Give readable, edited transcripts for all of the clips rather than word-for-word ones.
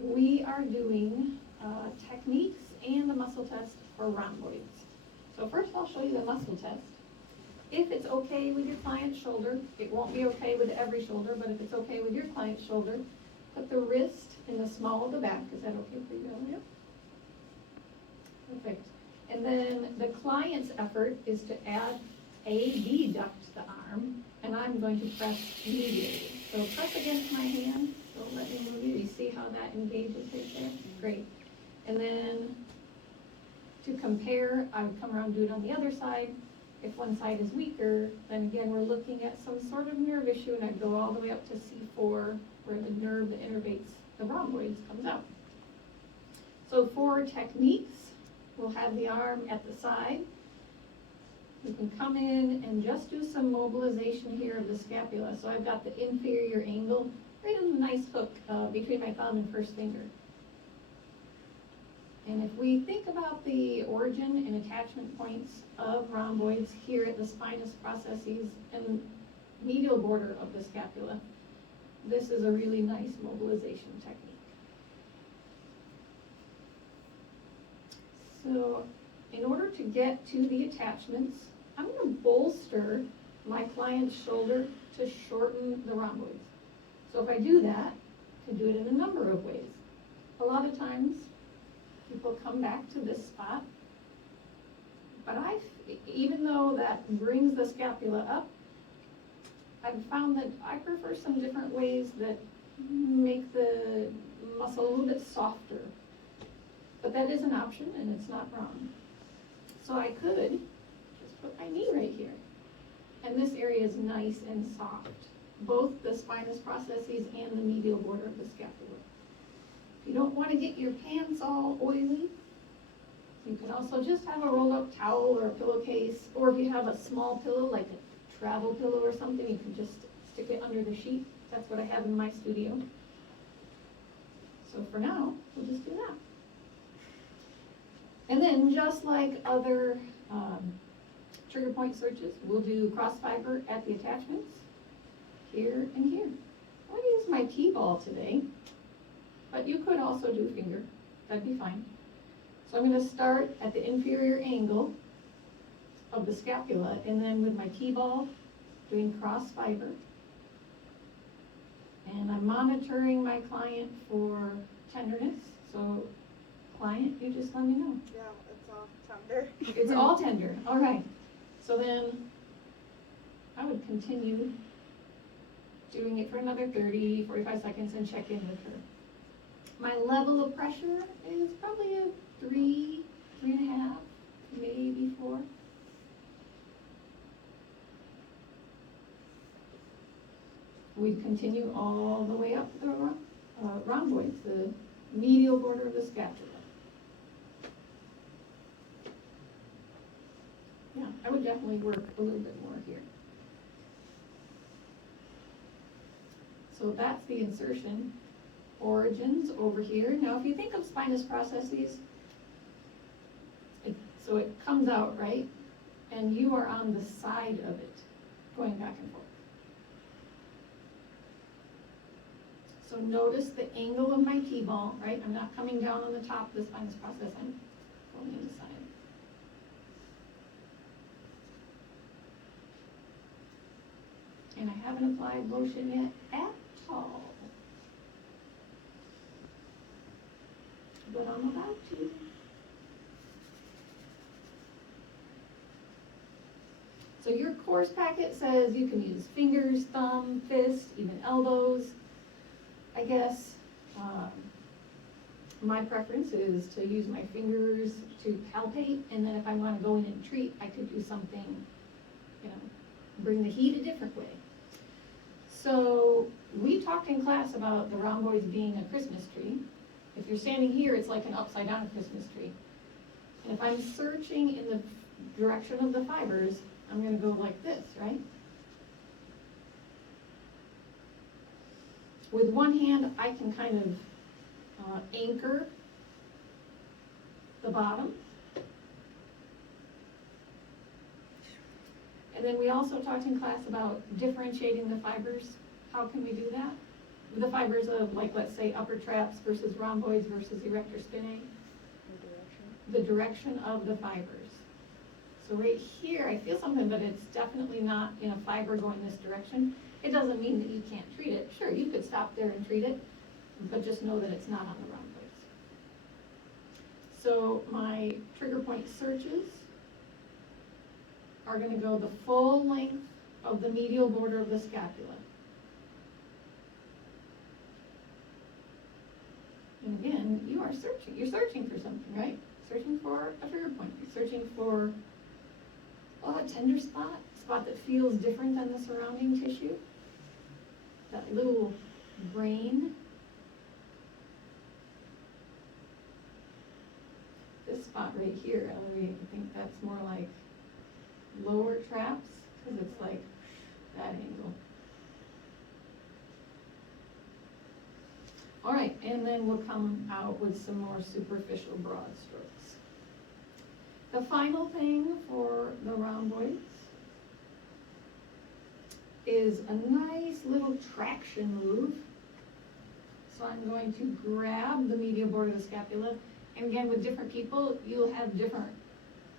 we are doing techniques and a muscle test for rhomboids. So first I'll show you the muscle test. If it's okay with your client's shoulder, it won't be okay with every shoulder, but if it's okay with your client's shoulder, put the wrist in the small of the back. Is that okay for you, Elliot? Perfect. And then the client's effort is to add abduct the arm, and I'm going to press medially. So press against my hand, don't let me move you. You see how that engages right there? Great. And then to compare, I would come around and do it on the other side. If one side is weaker, then again, we're looking at some sort of nerve issue, and I'd go all the way up to C4, where the nerve that innervates the rhomboids comes out. So for techniques, we'll have the arm at the side. You can come in and just do some mobilization here of the scapula. So I've got the inferior angle, right in a nice hook between my thumb and first finger. And if we think about the origin and attachment points of rhomboids here at the spinous processes and medial border of the scapula, this is a really nice mobilization technique. So in order to get to the attachments, I'm going to bolster my client's shoulder to shorten the rhomboids. So if I do that, I can do it in a number of ways. A lot of times, people come back to this spot, but even though that brings the scapula up, I've found that I prefer some different ways that make the muscle a little bit softer. But that is an option, and it's not wrong. So I could just put my knee right here. And this area is nice and soft, both the spinous processes and the medial border of the scapula. If you don't want to get your pants all oily, you can also just have a rolled-up towel or a pillowcase, or if you have a small pillow, like a travel pillow or something, you can just stick it under the sheet. That's what I have in my studio. So for now, we'll just do that. And then just like other trigger point searches, we'll do cross fiber at the attachments, here and here. I'm going to use my T-ball today, but you could also do finger. That'd be fine. So I'm going to start at the inferior angle of the scapula, and then with my T-ball, doing cross fiber. And I'm monitoring my client for tenderness. So client, you just let me know. Yeah, it's all tender. It's all tender. All right. So then I would continue doing it for another 30, 45 seconds and check in with her. My level of pressure is probably a 3, 3.5, maybe 4. We continue all the way up the rhomboids, the medial border of the scapula. Yeah, I would definitely work a little bit more here. So that's the insertion. Origins over here. Now if you think of spinous processes, so it comes out, right? And you are on the side of it, going back and forth. So notice the angle of my T-ball, right? I'm not coming down on the top of the spinous process, I'm going inside. And I haven't applied lotion yet at all. But I'm about to. So your course packet says you can use fingers, thumb, fist, even elbows. I guess my preference is to use my fingers to palpate, and then if I want to go in and treat, I could do something, bring the heat a different way. So we talked in class about the rhomboids being a Christmas tree. If you're standing here, it's like an upside down Christmas tree. And if I'm searching in the direction of the fibers, I'm going to go like this, right? With one hand, I can kind of anchor the bottom. And then we also talked in class about differentiating the fibers. How can we do that? the fibers of, like, let's say upper traps versus rhomboids versus erector spinae, the direction of the fibers. So right here, I feel something, but it's definitely not in a fiber going this direction. It doesn't mean that you can't treat it. Sure, you could stop there and treat it, but just know that it's not on the rhomboids. So my trigger point searches are gonna go the full length of the medial border of the scapula. And again, you are searching. You're searching for something, right? Searching for a trigger point. You're searching for a tender spot that feels different than the surrounding tissue. That little grain. This spot right here, Ellery, I think that's more like lower traps, because it's like that angle. All right, and then we'll come out with some more superficial broad strokes. The final thing for the rhomboids is a nice little traction move. So I'm going to grab the medial border of the scapula, and again, with different people, you'll have different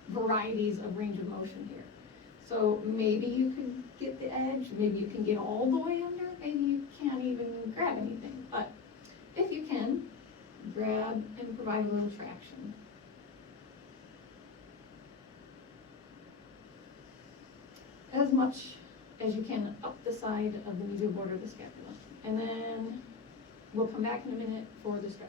varieties of range of motion here. So maybe you can get the edge, maybe you can get all the way under, maybe you can't even grab anything, but if you can, grab and provide a little traction. As much as you can up the side of the medial border of the scapula. And then we'll come back in a minute for the stretch.